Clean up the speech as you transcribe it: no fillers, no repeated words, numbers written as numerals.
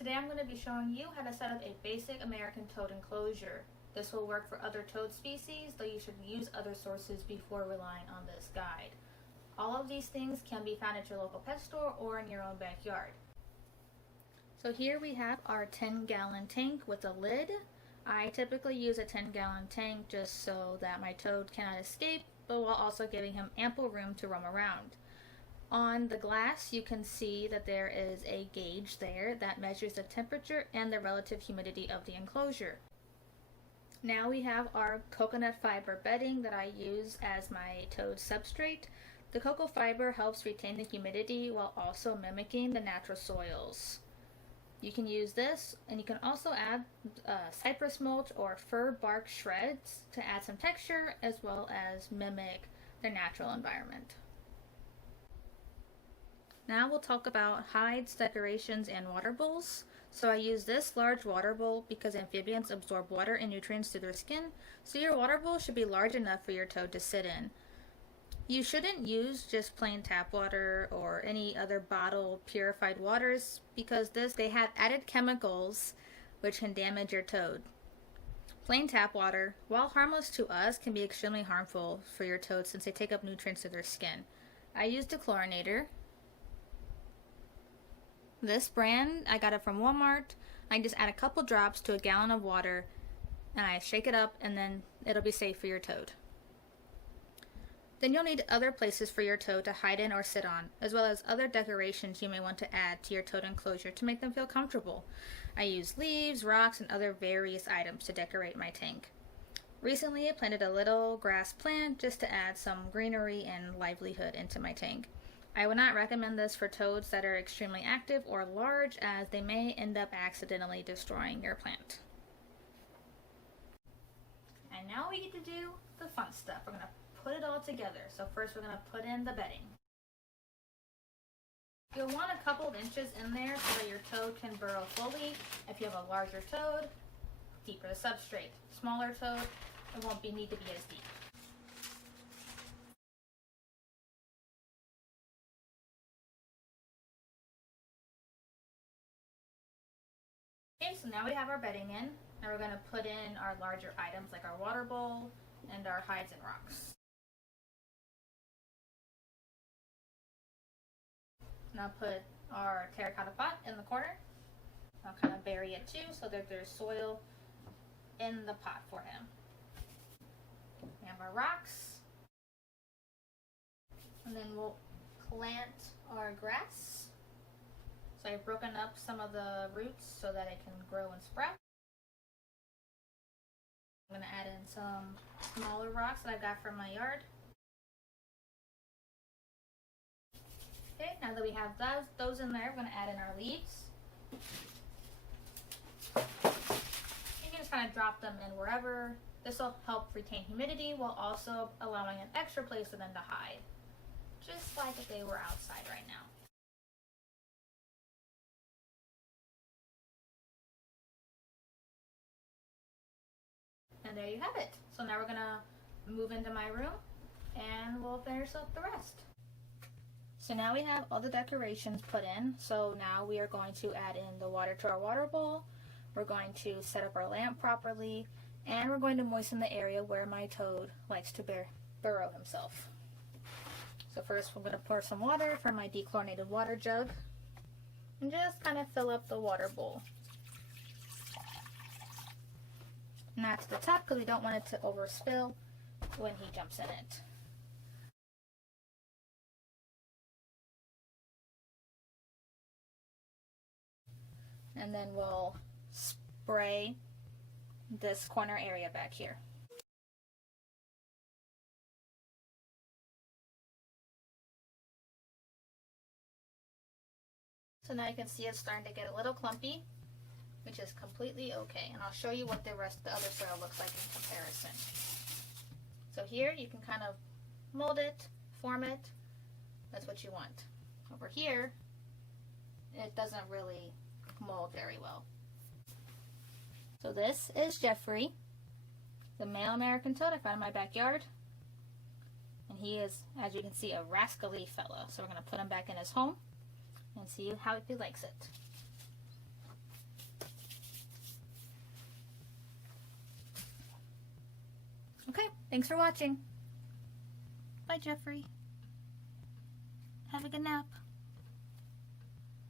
Today I'm going to be showing you how to set up a basic American toad enclosure. This will work for other toad species, though you should use other sources before relying on this guide. All of these things can be found at your local pet store or in your own backyard. So here we have our 10-gallon tank with a lid. I typically use a 10-gallon tank just so that my toad cannot escape, but while also giving him ample room to roam around. On the glass, you can see that there is a gauge there that measures the temperature and the relative humidity of the enclosure. Now we have our coconut fiber bedding that I use as my toad substrate. The cocoa fiber helps retain the humidity while also mimicking the natural soils. You can use this, and you can also add cypress mulch or fir bark shreds to add some texture as well as mimic the natural environment. Now we'll talk about hides, decorations, and water bowls. So I use this large water bowl because amphibians absorb water and nutrients through their skin, so your water bowl should be large enough for your toad to sit in. You shouldn't use just plain tap water or any other bottled purified waters because they have added chemicals which can damage your toad. Plain tap water, while harmless to us, can be extremely harmful for your toad since they take up nutrients through their skin. I used a chlorinator. This brand, I got it from Walmart. I just add a couple drops to a gallon of water and I shake it up, and then it'll be safe for your toad. Then you'll need other places for your toad to hide in or sit on, as well as other decorations you may want to add to your toad enclosure to make them feel comfortable. I use leaves, rocks, and other various items to decorate my tank. Recently I planted a little grass plant just to add some greenery and livelihood into my tank. I would not recommend this for toads that are extremely active or large, as they may end up accidentally destroying your plant. And now we get to do the fun stuff. We're going to put it all together. So first we're going to put in the bedding. You'll want a couple of inches in there so that your toad can burrow fully. If you have a larger toad, deeper the substrate. Smaller toad, it won't need to be as deep. Okay, so now we have our bedding in. Now we're going to put in our larger items like our water bowl and our hides and rocks. Now put our terracotta pot in the corner. I'll kind of bury it too so that there's soil in the pot for him. We have our rocks. And then we'll plant our grass. So I've broken up some of the roots so that it can grow and sprout. I'm going to add in some smaller rocks that I got from my yard. Okay, now that we have those in there, we're going to add in our leaves. You can just kind of drop them in wherever. This will help retain humidity while also allowing an extra place for them to hide. Just like if they were outside right now. And there you have it. So now we're gonna move into my room and we'll finish up the rest. So now we have all the decorations put in. So now we are going to add in the water to our water bowl. We're going to set up our lamp properly, and we're going to moisten the area where my toad likes to burrow himself. So first we're going to pour some water from my dechlorinated water jug and just kind of fill up the water bowl. Not to the top because we don't want it to overspill when he jumps in it. And then we'll spray this corner area back here. So now you can see it's starting to get a little clumpy, which is completely okay. And I'll show you what the rest of the other soil looks like in comparison. So here you can kind of mold it, form it. That's what you want. Over here, it doesn't really mold very well. So this is Jeffrey, the male American toad I found in my backyard. And he is, as you can see, a rascally fellow. So we're going to put him back in his home and see how he likes it. Thanks for watching. Bye, Jeffrey. Have a good nap.